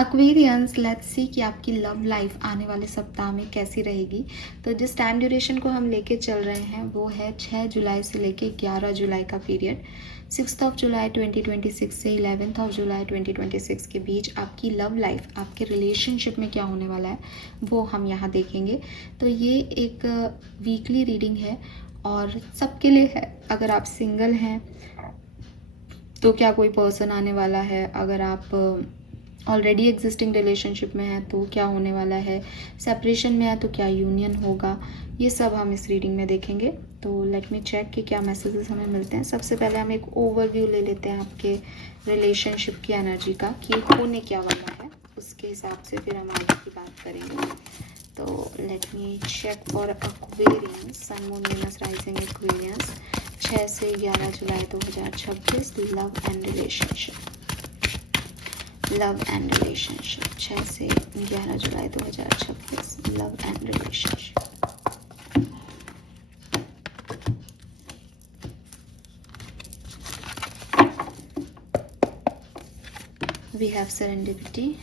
Aquarians, let's see कि आपकी love life आने वाले सप्ताह में कैसी रहेगी। तो जिस टाइम ड्यूरेशन को हम लेके चल रहे हैं वो है 6 जुलाई से लेके 11 जुलाई का पीरियड। 6 जुलाई 2026 से 11 जुलाई 2026 के बीच आपकी लव लाइफ, आपके रिलेशनशिप में क्या होने वाला है वो हम यहाँ देखेंगे। तो ये एक वीकली रीडिंग है और सबके लिए है। अगर आप सिंगल हैं तो क्या कोई पर्सन आने वाला है, अगर आप ऑलरेडी एग्जिस्टिंग रिलेशनशिप में है तो क्या होने वाला है, सेपरेशन में है तो क्या यूनियन होगा, ये सब हम इस रीडिंग में देखेंगे। तो लेट मी चेक कि क्या मैसेजेस हमें मिलते हैं। सबसे पहले हम एक ओवरव्यू ले लेते हैं आपके रिलेशनशिप की एनर्जी का कि होने क्या वाला है, उसके हिसाब से फिर हम आगे की बात करेंगे। तो let me check for Aquarians, sun moon Venus rising Aquarians, 6 से 11 जुलाई 2026, love and relationship. Love and relationship 6 से 11 जुलाई 2026, love and relationship. We have serendipity,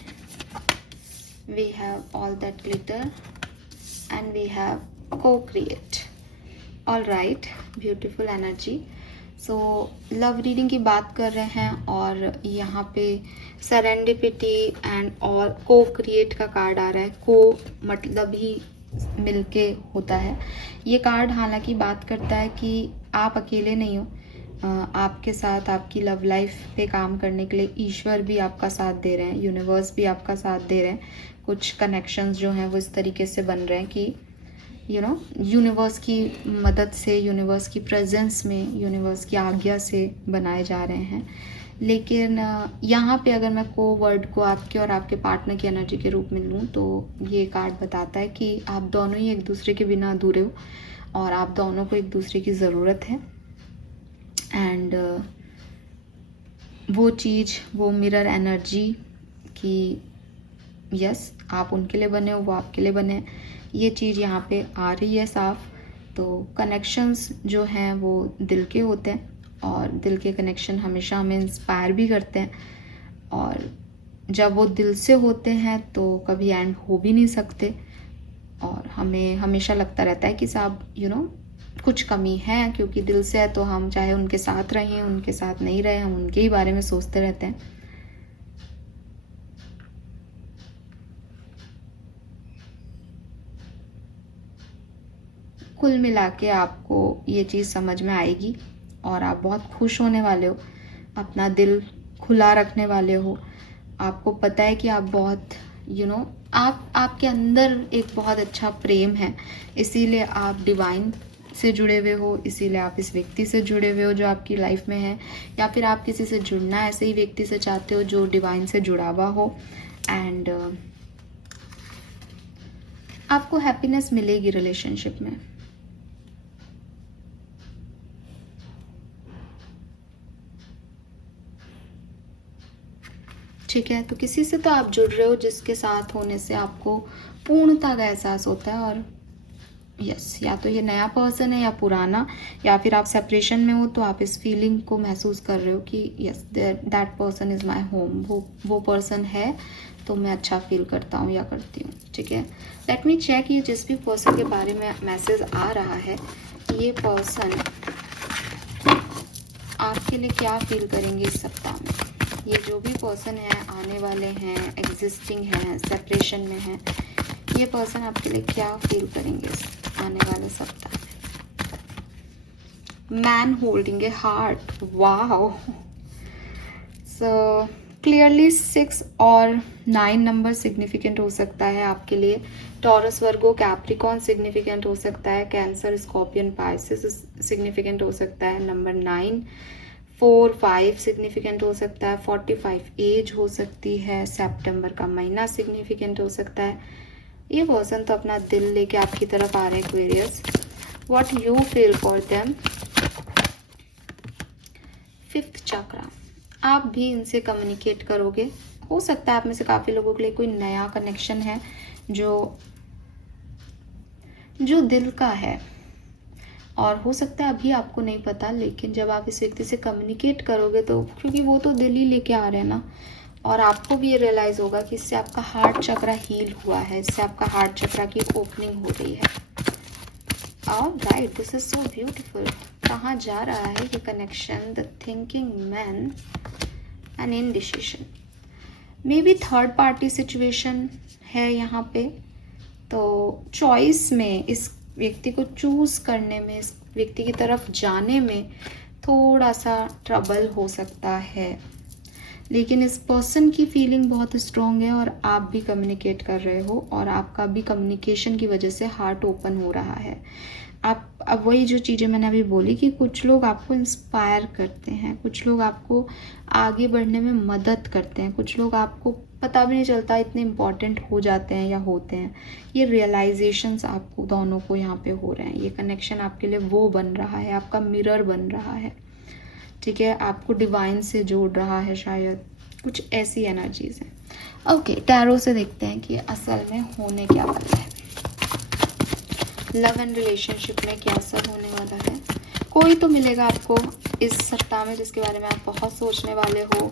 we have all that glitter, and we have co-create. All right, beautiful energy. So love reading की बात कर रहे हैं और यहाँ पे सेरेंडिपिटी एंड और को क्रिएट का कार्ड आ रहा है। को मतलब ही मिलके होता है। ये कार्ड हालांकि बात करता है कि आप अकेले नहीं हो, आपके साथ आपकी लव लाइफ पे काम करने के लिए ईश्वर भी आपका साथ दे रहे हैं, यूनिवर्स भी आपका साथ दे रहे हैं। कुछ कनेक्शंस जो हैं वो इस तरीके से बन रहे हैं कि यूनिवर्स की मदद से, यूनिवर्स की प्रेजेंस में, यूनिवर्स की आज्ञा से बनाए जा रहे हैं। लेकिन यहाँ पे अगर मैं को वर्ड को आपके और आपके पार्टनर की एनर्जी के रूप में लूँ तो ये कार्ड बताता है कि आप दोनों ही एक दूसरे के बिना अधूरे हो और आप दोनों को एक दूसरे की ज़रूरत है। एंड वो चीज़, वो मिरर एनर्जी कि यस आप उनके लिए बने हो, वो आपके लिए बने, ये चीज़ यहाँ पे आ रही है साफ। तो कनेक्शंस जो हैं वो दिल के होते हैं और दिल के कनेक्शन हमेशा हमें इंस्पायर भी करते हैं, और जब वो दिल से होते हैं तो कभी एंड हो भी नहीं सकते। और हमें हमेशा लगता रहता है कि साहब कुछ कमी है, क्योंकि दिल से है तो हम चाहे उनके साथ रहें, उनके साथ नहीं रहें, हम उनके ही बारे में सोचते रहते हैं। कुल मिला के आपको ये चीज़ समझ में आएगी और आप बहुत खुश होने वाले हो, अपना दिल खुला रखने वाले हो। आपको पता है कि आप बहुत आपके अंदर एक बहुत अच्छा प्रेम है, इसीलिए आप डिवाइन से जुड़े हुए हो, इसीलिए आप इस व्यक्ति से जुड़े हुए हो जो आपकी लाइफ में है, या फिर आप किसी से जुड़ना ऐसे ही व्यक्ति से चाहते हो जो डिवाइन से जुड़ा हुआ हो। एंड आपको हैप्पीनेस मिलेगी रिलेशनशिप में। ठीक है, तो किसी से तो आप जुड़ रहे हो जिसके साथ होने से आपको पूर्णता का एहसास होता है। और यस, या तो ये नया पर्सन है या पुराना, या फिर आप सेपरेशन में हो तो आप इस फीलिंग को महसूस कर रहे हो कि yes that person is my home, वो पर्सन है तो मैं अच्छा फील करता हूँ या करती हूँ। ठीक है, लेट मी चेक ये जिस भी पर्सन के बारे में मैसेज आ रहा है, ये पर्सन आपके लिए क्या फील करेंगे इस सप्ताह में। ये जो भी पर्सन है, आने वाले हैं, एग्जिस्टिंग हैं, सेपरेशन में हैं, ये पर्सन आपके लिए क्या फील करेंगे इस आने वाले सप्ताह में। मैन होल्डिंग ए हार्ट, वाओ। सो क्लियरली 6 और 9 नंबर सिग्निफिकेंट हो सकता है आपके लिए। टॉरस, वर्गो, कैप्रिकॉन सिग्निफिकेंट हो सकता है। कैंसर, स्कॉर्पियन, पाइसेस सिग्निफिकेंट हो सकता है। नंबर 9, 4, 5 सिग्निफिकेंट हो सकता है। 45 एज हो सकती है। सितंबर का महीना सिग्निफिकेंट हो सकता है। ये पर्सन तो अपना दिल लेके आपकी तरफ आ रहे हैं Aquarius. What you feel for them. 5th चक्रा, आप भी इनसे कम्युनिकेट करोगे। हो सकता है आप में से काफ़ी लोगों के लिए कोई नया कनेक्शन है जो दिल का है, और हो सकता है अभी आपको नहीं पता, लेकिन जब आप इस व्यक्ति से कम्युनिकेट करोगे तो, क्योंकि वो तो दिल ही लेके आ रहे हैं ना, और आपको भी ये रियलाइज़ होगा कि इससे आपका हार्ट चक्रा हील हुआ है, इससे आपका हार्ट चक्रा की ओपनिंग हो रही है। Alright, this is so beautiful. कहाँ जा रहा है ये connection? The thinking man and indecision, may be third party situation है यहाँ पे। तो चॉइस में, इस व्यक्ति को चूज करने में, इस व्यक्ति की तरफ जाने में थोड़ा सा ट्रबल हो सकता है, लेकिन इस पर्सन की फीलिंग बहुत स्ट्रॉन्ग है और आप भी कम्युनिकेट कर रहे हो और आपका भी कम्युनिकेशन की वजह से हार्ट ओपन हो रहा है। आप अब वही जो चीज़ें मैंने अभी बोली कि कुछ लोग आपको इंस्पायर करते हैं, कुछ लोग आपको आगे बढ़ने में मदद करते हैं, कुछ लोग आपको पता भी नहीं चलता इतने इम्पॉर्टेंट हो जाते हैं या होते हैं। ये रियलाइजेशंस आपको दोनों को यहाँ पे हो रहे हैं। ये कनेक्शन आपके लिए वो बन रहा है, आपका मिरर बन रहा है, ठीक है, आपको डिवाइन से जोड़ रहा है, शायद कुछ ऐसी एनर्जीज हैं। ओके, टैरो से देखते हैं कि असल में होने क्या वाला है। लव एंड रिलेशनशिप में क्या सब होने वाला है। कोई तो मिलेगा आपको इस सप्ताह में जिसके बारे में आप बहुत सोचने वाले हो,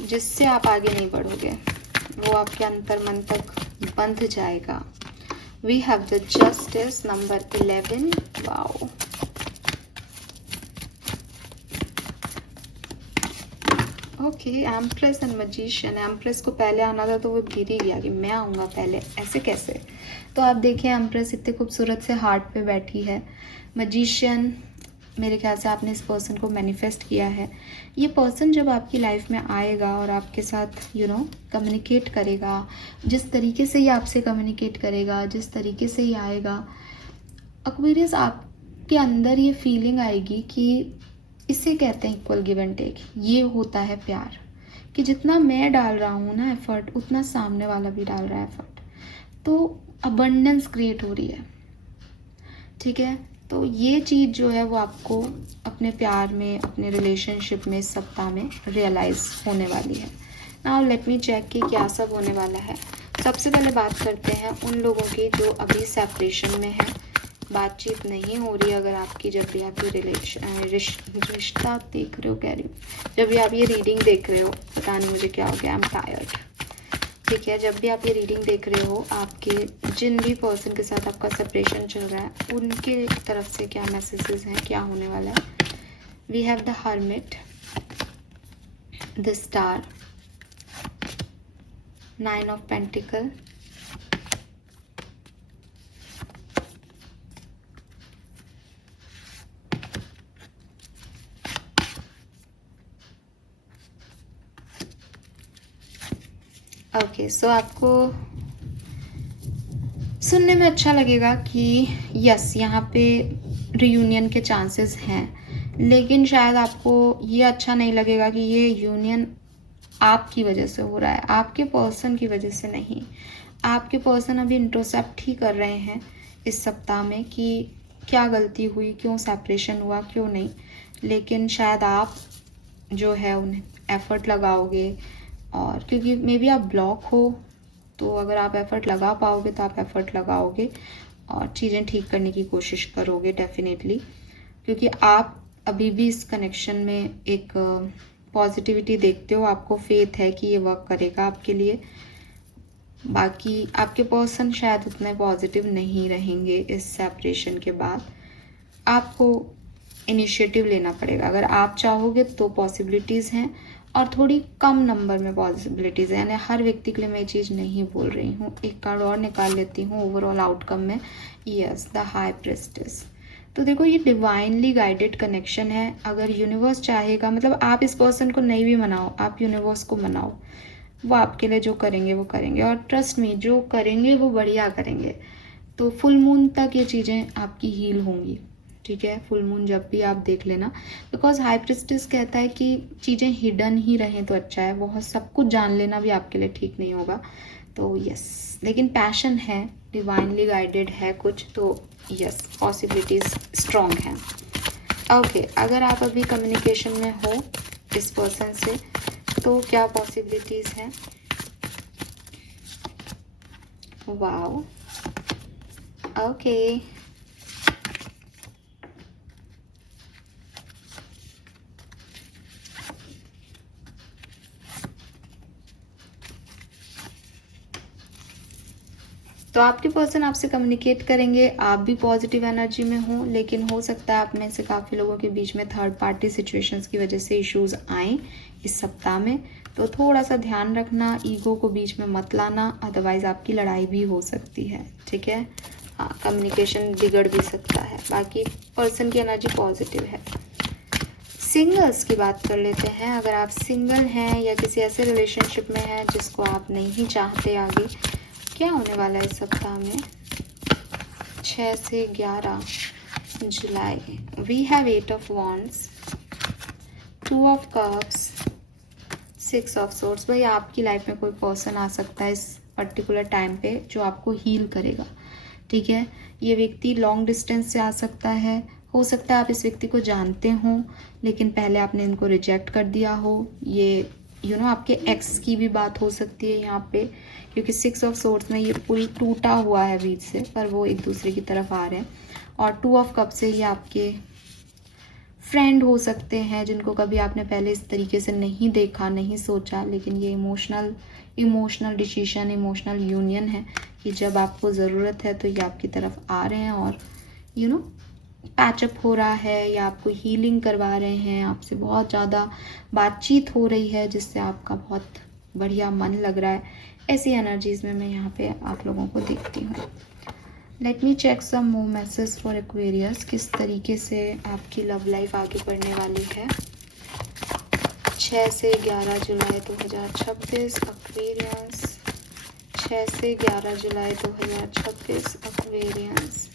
जिससे आप आगे नहीं बढ़ोगे, वो आपके अंतर मन तक बंध जाएगा। We have the justice number 11। Wow, okay, empress and magician. Empress को पहले आना था तो वो गिर ही गया कि मैं आऊँगा पहले, ऐसे कैसे। तो आप देखिए, एम्प्रेस इतने खूबसूरत से हार्ट पे बैठी है। मजिशियन, मेरे ख्याल से आपने इस पर्सन को मैनिफेस्ट किया है। ये पर्सन जब आपकी लाइफ में आएगा और आपके साथ कम्युनिकेट करेगा, जिस तरीके से ये आपसे कम्युनिकेट करेगा, जिस तरीके से ये आएगा, एक्वेरियस आपके अंदर ये फीलिंग आएगी कि इसे कहते हैं इक्वल गिव एंड टेक। ये होता है प्यार, कि जितना मैं डाल रहा हूँ ना एफर्ट, उतना सामने वाला भी डाल रहा है एफर्ट। तो अबंडेंस क्रिएट हो रही है, ठीक है। तो ये चीज़ जो है वो आपको अपने प्यार में, अपने रिलेशनशिप में इस सप्ताह में रियलाइज होने वाली है। नाउ लेट मी चेक कि क्या सब होने वाला है। सबसे पहले बात करते हैं उन लोगों की जो अभी सेपरेशन में है, बातचीत नहीं हो रही। अगर आपकी, जब भी आप ये रिश्ता देख रहे हो, कह रही हूँ, जब भी आप ये रीडिंग देख रहे हो, पता नहीं मुझे क्या हो गया, आई एम टायर्ड, ठीक है। जब भी आप ये रीडिंग देख रहे हो, आपके जिन भी पर्सन के साथ आपका सेपरेशन चल रहा है, उनके तरफ से क्या मैसेजेस हैं, क्या होने वाला है। We have the hermit, the star, 9 of pentacle, okay. So आपको सुनने में अच्छा लगेगा कि यस, यहाँ पे रियूनियन के चांसेस हैं, लेकिन शायद आपको ये अच्छा नहीं लगेगा कि ये यूनियन आपकी वजह से हो रहा है, आपके पर्सन की वजह से नहीं। आपके पर्सन अभी इंट्रोस्पेक्ट ही कर रहे हैं इस सप्ताह में कि क्या गलती हुई, क्यों सेपरेशन हुआ, क्यों नहीं। लेकिन शायद आप जो है उन्हें एफर्ट लगाओगे, और क्योंकि मे बी आप ब्लॉक हो, तो अगर आप एफर्ट लगा पाओगे तो आप एफर्ट लगाओगे और चीज़ें ठीक करने की कोशिश करोगे डेफिनेटली, क्योंकि आप अभी भी इस कनेक्शन में एक पॉजिटिविटी देखते हो, आपको फेथ है कि ये वर्क करेगा आपके लिए। बाकी आपके पर्सन शायद उतने पॉजिटिव नहीं रहेंगे इस सेपरेशन के बाद। आपको इनिशिएटिव लेना पड़ेगा। अगर आप चाहोगे तो पॉसिबिलिटीज़ हैं, और थोड़ी कम नंबर में पॉसिबिलिटीज़ है, यानी हर व्यक्ति के लिए मैं ये चीज़ नहीं बोल रही हूँ। एक कार्ड और निकाल लेती हूँ ओवरऑल आउटकम में। Yes, the high prestige. तो देखो, ये डिवाइनली गाइडेड कनेक्शन है। अगर यूनिवर्स चाहेगा, मतलब आप इस पर्सन को नहीं भी मनाओ, आप यूनिवर्स को मनाओ, वो आपके लिए जो करेंगे वो करेंगे, और ट्रस्ट मी, जो करेंगे वो बढ़िया करेंगे। तो फुल मून तक ये चीज़ें आपकी हील होंगी, ठीक है। फुल मून जब भी आप देख लेना, बिकॉज हाई प्रिस्टिस कहता है कि चीज़ें हिडन ही रहें तो अच्छा है। बहुत सब कुछ जान लेना भी आपके लिए ठीक नहीं होगा। तो यस, लेकिन पैशन है, डिवाइनली गाइडेड है कुछ, तो यस, पॉसिबिलिटीज़ स्ट्रॉन्ग हैं। ओके, अगर आप अभी कम्युनिकेशन में हो इस पर्सन से, तो क्या पॉसिबिलिटीज़ हैं। वाओ, ओके, तो आपके पर्सन आपसे कम्युनिकेट करेंगे, आप भी पॉजिटिव एनर्जी में हो, लेकिन हो सकता है आप में से काफ़ी लोगों के बीच में थर्ड पार्टी सिचुएशंस की वजह से इश्यूज आए इस सप्ताह में। तो थोड़ा सा ध्यान रखना, ईगो को बीच में मत लाना, अदरवाइज आपकी लड़ाई भी हो सकती है, ठीक है। हाँ, कम्युनिकेशन बिगड़ भी सकता है। बाकी पर्सन की एनर्जी पॉजिटिव है। सिंगल्स की बात कर लेते हैं। अगर आप सिंगल हैं या किसी ऐसे रिलेशनशिप में हैं जिसको आप नहीं चाहते आगे, क्या होने वाला है इस सप्ताह में 6 से 11 जुलाई। We have 8 of wands, 2 of cups, 6 of swords. भाई आपकी लाइफ में कोई पर्सन आ सकता है इस पर्टिकुलर टाइम पे जो आपको हील करेगा, ठीक है। ये व्यक्ति लॉन्ग डिस्टेंस से आ सकता है। हो सकता है आप इस व्यक्ति को जानते हो लेकिन पहले आपने इनको रिजेक्ट कर दिया हो। ये आपके एक्स की भी बात हो सकती है यहाँ पे, क्योंकि 6 ऑफ सोर्ड्स में ये पुल टूटा हुआ है बीच से, पर वो एक दूसरे की तरफ आ रहे हैं। और 2 ऑफ कप से ये आपके फ्रेंड हो सकते हैं जिनको कभी आपने पहले इस तरीके से नहीं देखा, नहीं सोचा, लेकिन ये इमोशनल डिसीजन, इमोशनल यूनियन है कि जब आपको ज़रूरत है तो ये आपकी तरफ आ रहे हैं और पैचअप हो रहा है या आपको हीलिंग करवा रहे हैं, आपसे बहुत ज़्यादा बातचीत हो रही है जिससे आपका बहुत बढ़िया मन लग रहा है। ऐसी एनर्जीज में मैं यहाँ पे आप लोगों को देखती हूँ। Let me check some more message for Aquarius. किस तरीके से आपकी लव लाइफ आगे बढ़ने वाली है 6 से 11 जुलाई 2026 एक्वेरियस। 6 से 11 जुलाई 2026 एक्वेरियस।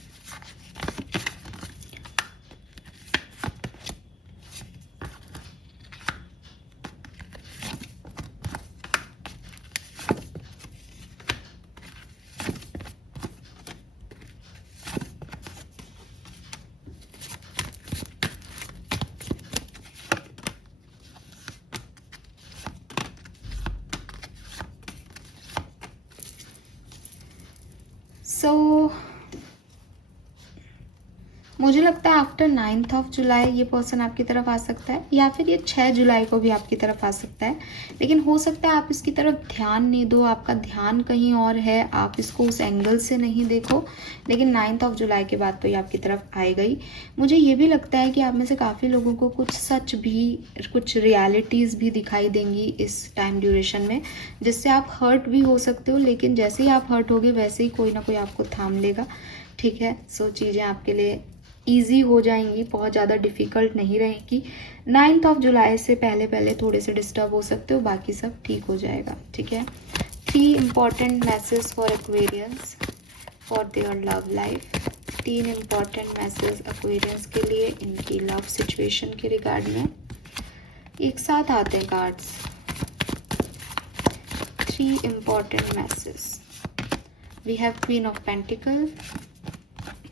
मुझे लगता है आफ्टर 9th ऑफ जुलाई ये पर्सन आपकी तरफ आ सकता है, या फिर ये 6 जुलाई को भी आपकी तरफ आ सकता है। लेकिन हो सकता है आप इसकी तरफ ध्यान नहीं दो, आपका ध्यान कहीं और है, आप इसको उस एंगल से नहीं देखो। लेकिन 9th ऑफ जुलाई के बाद तो ये आपकी तरफ आएगा ही। मुझे ये भी लगता है कि आप में से काफ़ी लोगों को कुछ सच भी, कुछ रियलिटीज़ भी दिखाई देंगी इस टाइम ड्यूरेशन में, जिससे आप हर्ट भी हो सकते हो। लेकिन जैसे ही आप हर्ट होगे वैसे ही कोई ना कोई आपको थाम लेगा, ठीक है। सो चीज़ें आपके लिए ईजी हो जाएंगी, बहुत ज़्यादा डिफ़िकल्ट नहीं रहेगी। 9th ऑफ जुलाई से पहले थोड़े से डिस्टर्ब हो सकते हो, बाकी सब ठीक हो जाएगा, ठीक है। 3 important message for Aquarians for their love life. 3 important message Aquarians के लिए इनकी लव सिचुएशन के रिगार्ड में। एक साथ आते हैं cards. 3 important message. We have queen of pentacle,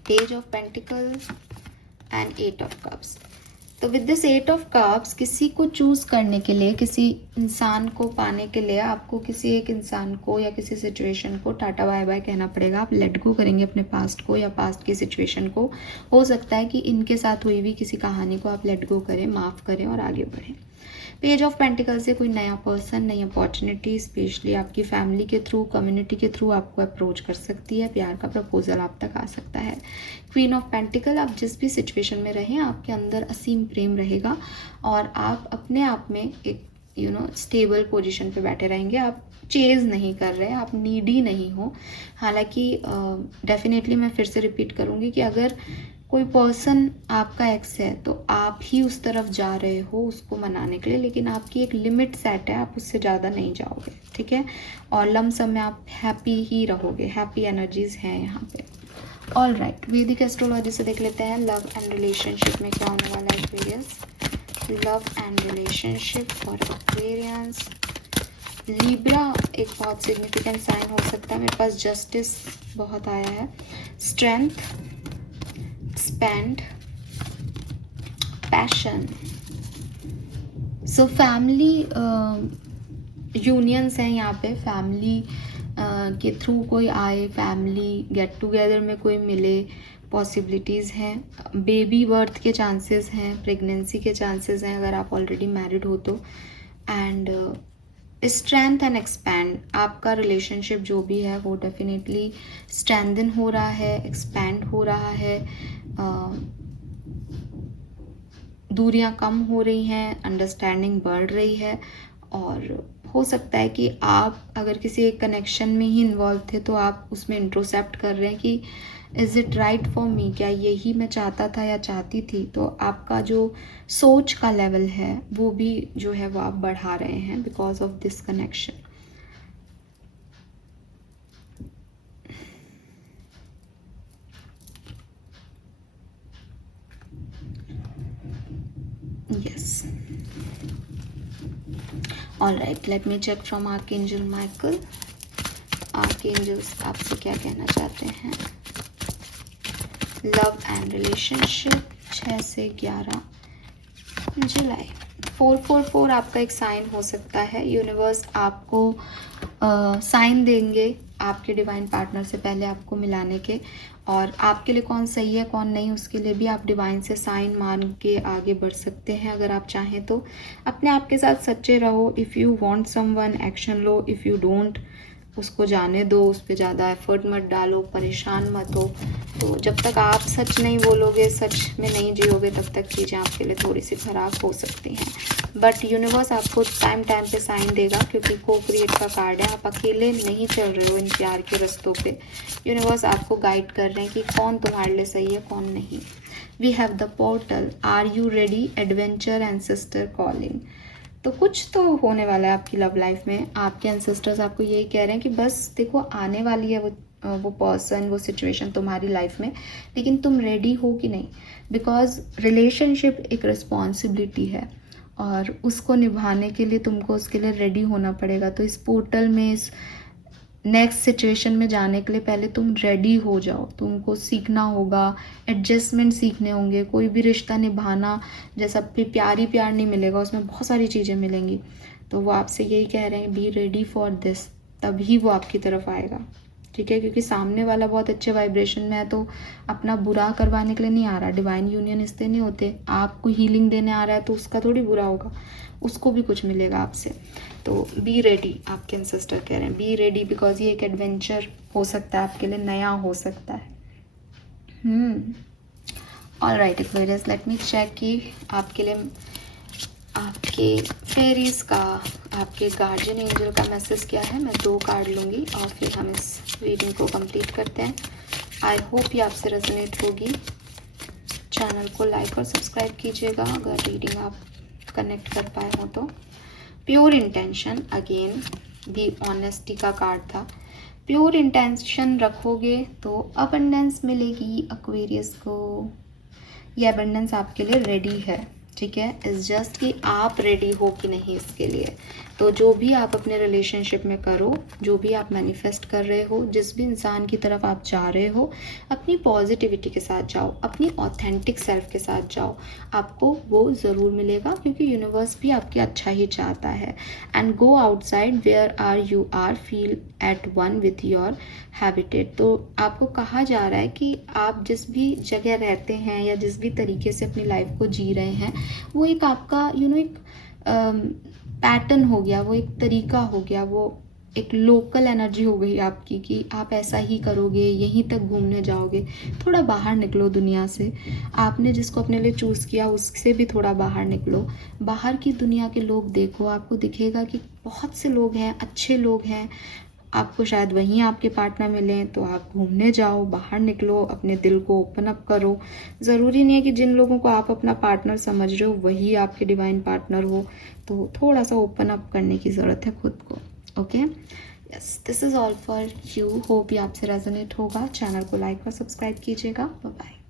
page of pentacle and 8 of cups. तो विद दिस 8 ऑफ कप्स, किसी को चूज करने के लिए, किसी इंसान को पाने के लिए आपको किसी एक इंसान को या किसी सिचुएशन को टाटा बाय बाय कहना पड़ेगा। आप लेट गो करेंगे अपने पास्ट को या पास्ट की सिचुएशन को। हो सकता है कि इनके साथ हुई हुई किसी कहानी को आप लेट गो करें, माफ़ करें और आगे बढ़ें। पेज ऑफ पेंटिकल से कोई नया पर्सन, नई अपॉर्चुनिटी स्पेशली आपकी फैमिली के थ्रू, कम्युनिटी के थ्रू आपको अप्रोच कर सकती है, प्यार का प्रपोजल आप तक आ सकता है। क्वीन ऑफ पेंटिकल, आप जिस भी सिचुएशन में रहें आपके अंदर असीम प्रेम रहेगा और आप अपने आप में एक स्टेबल पोजीशन पे बैठे रहेंगे। आप चेज नहीं कर रहे, आप नीडी नहीं हो। हालांकि डेफिनेटली मैं फिर से रिपीट करूँगी कि अगर कोई पर्सन आपका एक्स है तो आप ही उस तरफ जा रहे हो उसको मनाने के लिए, लेकिन आपकी एक लिमिट सेट है, आप उससे ज़्यादा नहीं जाओगे, ठीक है। और लमसम में आप हैप्पी ही रहोगे, हैप्पी एनर्जीज हैं यहाँ पे। ऑल राइट, वैदिक एस्ट्रोलॉजी से देख लेते हैं लव एंड रिलेशनशिप में क्या होने वाला है Aquarians. Love and relationship for Aquarians. Libra एक बहुत सिग्निफिकेंट साइन हो सकता है। मेरे पास जस्टिस बहुत आया है, strength, expand, passion. So family unions हैं यहाँ पे। फैमिली के थ्रू कोई आए, फैमिली गेट टुगेदर में कोई मिले, पॉसिबिलिटीज़ हैं। बेबी बर्थ के चांसेस हैं, प्रेगनेंसी के चांसेस हैं अगर आप ऑलरेडी मैरिड हो तो। एंड स्ट्रेंथ एंड एक्सपैंड, आपका रिलेशनशिप जो भी है वो डेफिनेटली स्ट्रेंथन हो रहा है, एक्सपैंड हो रहा है, दूरियां कम हो रही हैं, अंडरस्टैंडिंग बढ़ रही है। और हो सकता है कि आप अगर किसी एक कनेक्शन में ही इन्वॉल्व थे तो आप उसमें इंट्रोसेप्ट कर रहे हैं कि is it right for me, क्या यही मैं चाहता था या चाहती थी। तो आपका जो सोच का लेवल है वो भी जो है वो आप बढ़ा रहे हैं because of this connection. Yes. All right, let me check from Archangel Michael. Archangels आपसे क्या कहना चाहते हैं? लव एंड रिलेशनशिप 6 से 11 जुलाई। 444 आपका एक साइन हो सकता है। यूनिवर्स आपको साइन देंगे आपके डिवाइन पार्टनर से पहले आपको मिलाने के, और आपके लिए कौन सही है कौन नहीं उसके लिए भी आप डिवाइन से साइन मान के आगे बढ़ सकते हैं अगर आप चाहें तो। अपने आप के साथ सच्चे रहो। If you want someone action low, if you don't उसको जाने दो, उस पर ज़्यादा एफर्ट मत डालो, परेशान मत हो। तो जब तक आप सच नहीं बोलोगे, सच में नहीं जियोगे, तब तक चीज़ें आपके लिए थोड़ी सी ख़राब हो सकती हैं। बट यूनिवर्स आपको टाइम टाइम पे साइन देगा, क्योंकि को क्रिएट का कार्ड है। आप अकेले नहीं चल रहे हो इन प्यार के रास्तों पे। यूनिवर्स आपको गाइड कर रहे हैं कि कौन तुम्हारे लिए सही है कौन नहीं। We have the portal, are you ready, adventure and sister calling. तो कुछ तो होने वाला है आपकी लव लाइफ में। आपके एंसेस्टर्स आपको यही कह रहे हैं कि बस देखो आने वाली है वो पर्सन, वो सिचुएशन तुम्हारी लाइफ में, लेकिन तुम रेडी हो कि नहीं। बिकॉज रिलेशनशिप एक रिस्पॉन्सिबिलिटी है और उसको निभाने के लिए तुमको उसके लिए रेडी होना पड़ेगा। तो इस पोर्टल में, इस नेक्स्ट सिचुएशन में जाने के लिए पहले तुम रेडी हो जाओ। तुमको सीखना होगा, एडजस्टमेंट सीखने होंगे। कोई भी रिश्ता निभाना जैसा प्यार ही प्यार नहीं मिलेगा, उसमें बहुत सारी चीज़ें मिलेंगी। तो वो आपसे यही कह रहे हैं, बी रेडी फॉर दिस, तभी वो आपकी तरफ आएगा। ठीक है, क्योंकि सामने वाला बहुत अच्छे वाइब्रेशन में है तो अपना बुरा करवाने के लिए नहीं आ रहा। डिवाइन यूनियन इससे नहीं होते। आपको हीलिंग देने आ रहा है तो उसका थोड़ी बुरा होगा, उसको भी कुछ मिलेगा आपसे। तो बी रेडी, आपके एंसेस्टर कह रहे हैं बी रेडी, बिकॉज ये एक एडवेंचर हो सकता है आपके लिए, नया हो सकता है। All right Aquarius, let me check कि आपके लिए आपके फेरीज का, आपके गार्जियन एंजल का मैसेज क्या है। मैं 2 कार्ड लूँगी और फिर हम इस रीडिंग को कंप्लीट करते हैं। आई होप ये आपसे रेजोनेट होगी। चैनल को लाइक और सब्सक्राइब कीजिएगा अगर रीडिंग आप कनेक्ट कर पाए हो तो। प्योर इंटेंशन, अगेन भी ऑनेस्टी का कार्ड था। प्योर इंटेंशन रखोगे तो अबंडेंस मिलेगी एक्वेरियस को। ये अबंडेंस आपके लिए रेडी है। ठीक है, इट्स जस्ट कि आप रेडी हो कि नहीं इसके लिए। तो जो भी आप अपने रिलेशनशिप में करो, जो भी आप मैनिफेस्ट कर रहे हो, जिस भी इंसान की तरफ आप जा रहे हो, अपनी पॉजिटिविटी के साथ जाओ, अपनी ऑथेंटिक सेल्फ के साथ जाओ। आपको वो ज़रूर मिलेगा, क्योंकि यूनिवर्स भी आपके अच्छा ही चाहता है। And go outside where are you are, feel at one with your habitat. तो आपको कहा जा रहा है कि आप जिस भी जगह रहते हैं या जिस भी तरीके से अपनी लाइफ को जी रहे हैं, वो एक आपका एक पैटर्न हो गया, वो एक तरीका हो गया, वो एक लोकल एनर्जी हो गई आपकी कि आप ऐसा ही करोगे, यहीं तक घूमने जाओगे। थोड़ा बाहर निकलो दुनिया से। आपने जिसको अपने लिए चूज़ किया उससे भी थोड़ा बाहर निकलो। बाहर की दुनिया के लोग देखो, आपको दिखेगा कि बहुत से लोग हैं, अच्छे लोग हैं। आपको शायद वहीं आपके पार्टनर मिलें, तो आप घूमने जाओ, बाहर निकलो, अपने दिल को ओपन अप करो। ज़रूरी नहीं है कि जिन लोगों को आप अपना पार्टनर समझ रहे हो वही आपके डिवाइन पार्टनर हो। तो थोड़ा सा ओपन अप करने की ज़रूरत है खुद को। Okay, yes, this is all for you. Hope ये आपसे रेजोनेट होगा। चैनल को लाइक और सब्सक्राइब कीजिएगा। Bye bye.